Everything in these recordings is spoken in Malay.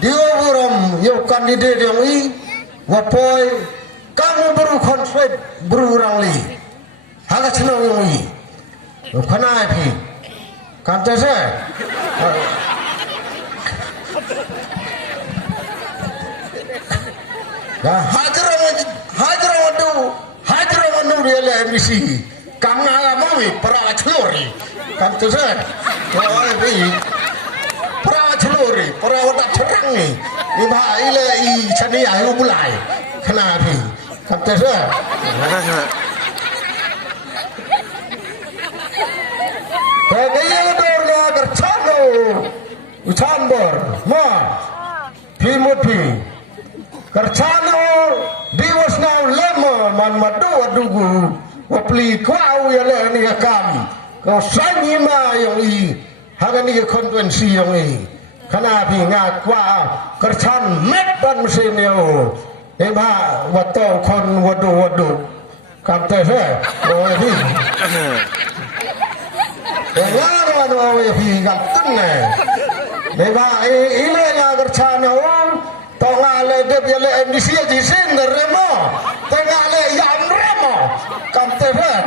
Dia orang yang kandidat yang ini, wapoi kamu baru konflik berurang li, agak senang yang ini, kenapa ini? Kata saya, hajar orang dia lah misi, kamu nggak mau para celuri, kata saya, ini. Celuri, para wadah cerang ni, iba i cani ayu mulai, kenapa? Kata saya, bagaimana dorga kercano, ucambor, ma, pimuti, kercano, diwas now lema, man madu adugu, wapli kau ya le ni kam, kau sangi ma yang i, haga ni konvensi yang i. Kenapa ingat wah kercan medan mesin yo, eba wato kon wadu kata saya, oh ini, yang oh ini ganteng eba ini yang kercan orang, tengah dia biar emisi di sini remo, tengah yam remo, kata saya,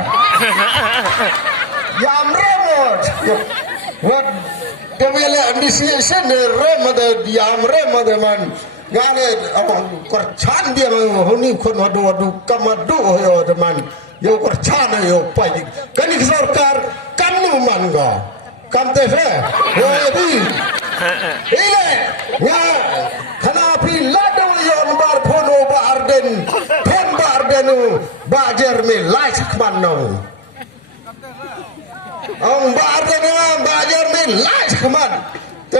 yam remo, what? Kemana di sini remade diam remade man gane awak kercan dia ni kon wadu kamadu yo teman yo kercan yo pai kan sarkar kamu mangga kam teve yo ile ya kenapa lado yo bar pono barden pen bardenu bajer me lais manno ông bà đây nè bà giờ mình lại không ăn thì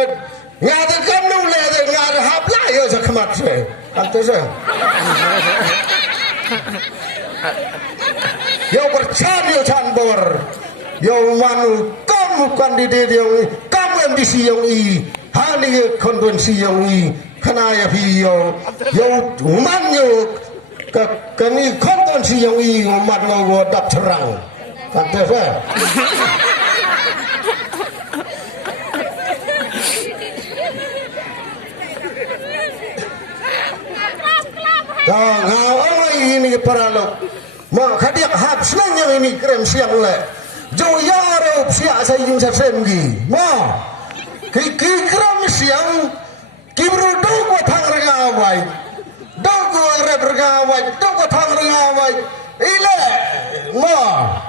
nhà thì cấm nung lệ thì nhà thì hấp lại rồi sao không ăn rồi ăn tới rồi yo berchan yo chanbor yo manu kamu kandidat yang kamu ambisi yang i hani konvensi yang i kenaya pi yo man yo kani konvensi yang i man yo dap cerang kata saya orang ini peralo, mak hadiah hab senang ini krem siang le, joya rep siap saya jung sengi, mak krem siang kibrudu ko thang regawai, dogo rep regawai, dogo thang regawai, ile mak,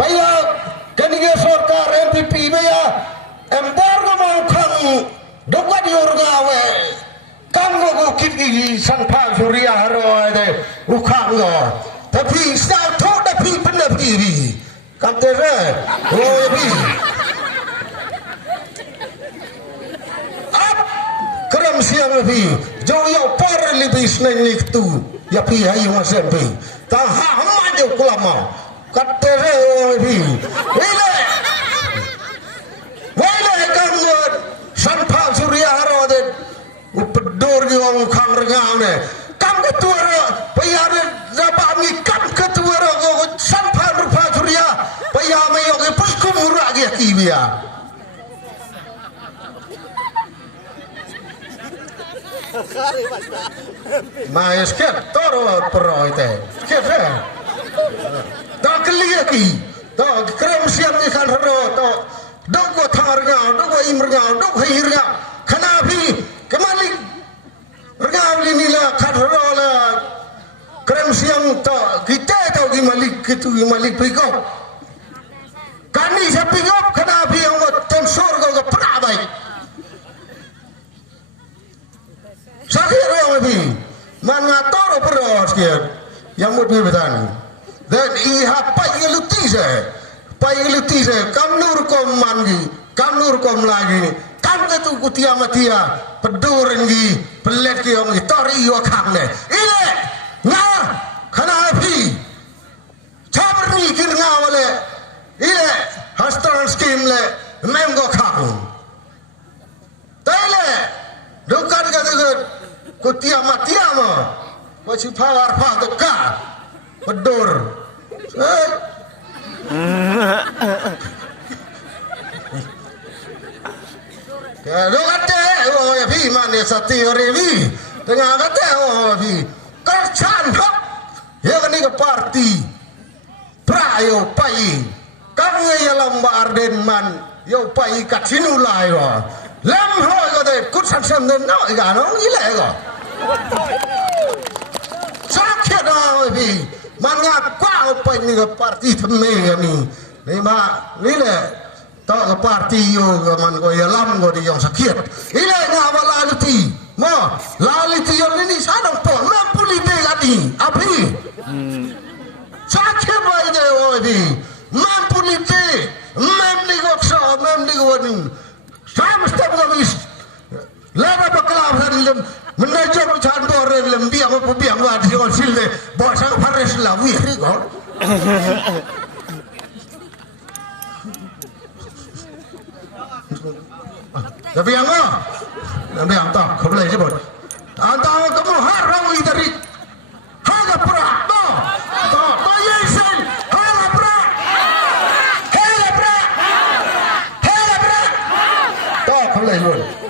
paya kaniga sarkar MPP baya, embargo mau kang dogo diorgawai. Kamu ko kiti sanpa surya haro ade ukang lo tapi sah tu tapi benar piri kata saya oh bi ab kerem siang bi jauh yang par lebih senang tu ya pi ayu masam bi tak hamma jauh kulama kata saya oh bi wala kamu sanpa surya haro ade pedor di orang kang regau ne kam ketua payah zabami kam ketua sampah rupa surya payah mayok puskum murah dia kibia mai sket toro pro ite sket tak keliaki tak krem siap ni kan ro to dogo tharga dogo imrga dogo hirga khanapi kemalik regau ini lah kadrola krem siang to kita tahu gimalik itu gimalik pigop kani sa pigop kenapa yang tensor kau pernah baik sakit orang lebih mangator peros kian yang mudi betan dan iha pagi se kamnur kom mangi kamnur kom lagi kam tu kutia matia pedur ngi pelet ki ong tori yo khang ne ile nga khana phi chabar ni kir nga wale ile hostel scheme le mem go khang taile dokar ga de kutia matia ma wachi phawar pha to ka pedur Lo kata oh ya pi mana sati revi tengah kata oh pi kerjaan hak ya kan ni ke parti prayo pai kang ya lambar den man yo pai kat sinu lai wa lam ho ko de kut san san den no ga no ni le ko sakit dah pi mangap kau pai ni ke parti thame ni ma ni le tak ke parti yo man ko ya lam ko di yang sakit ile ngawal laliti ma laliti yo ni sadang po na pulite gadi api sakit ba ide o di man pulite man ni ko sa man ni ko ni sam step ko bis laba bakla han menajar chandor lem biang ko biang wa di ko silde bo sa fares la wi ko tapi yang tak kembali sebut. Antara kamu harang idari, harga pura, no yesin, harga pura, tak kembali sebut.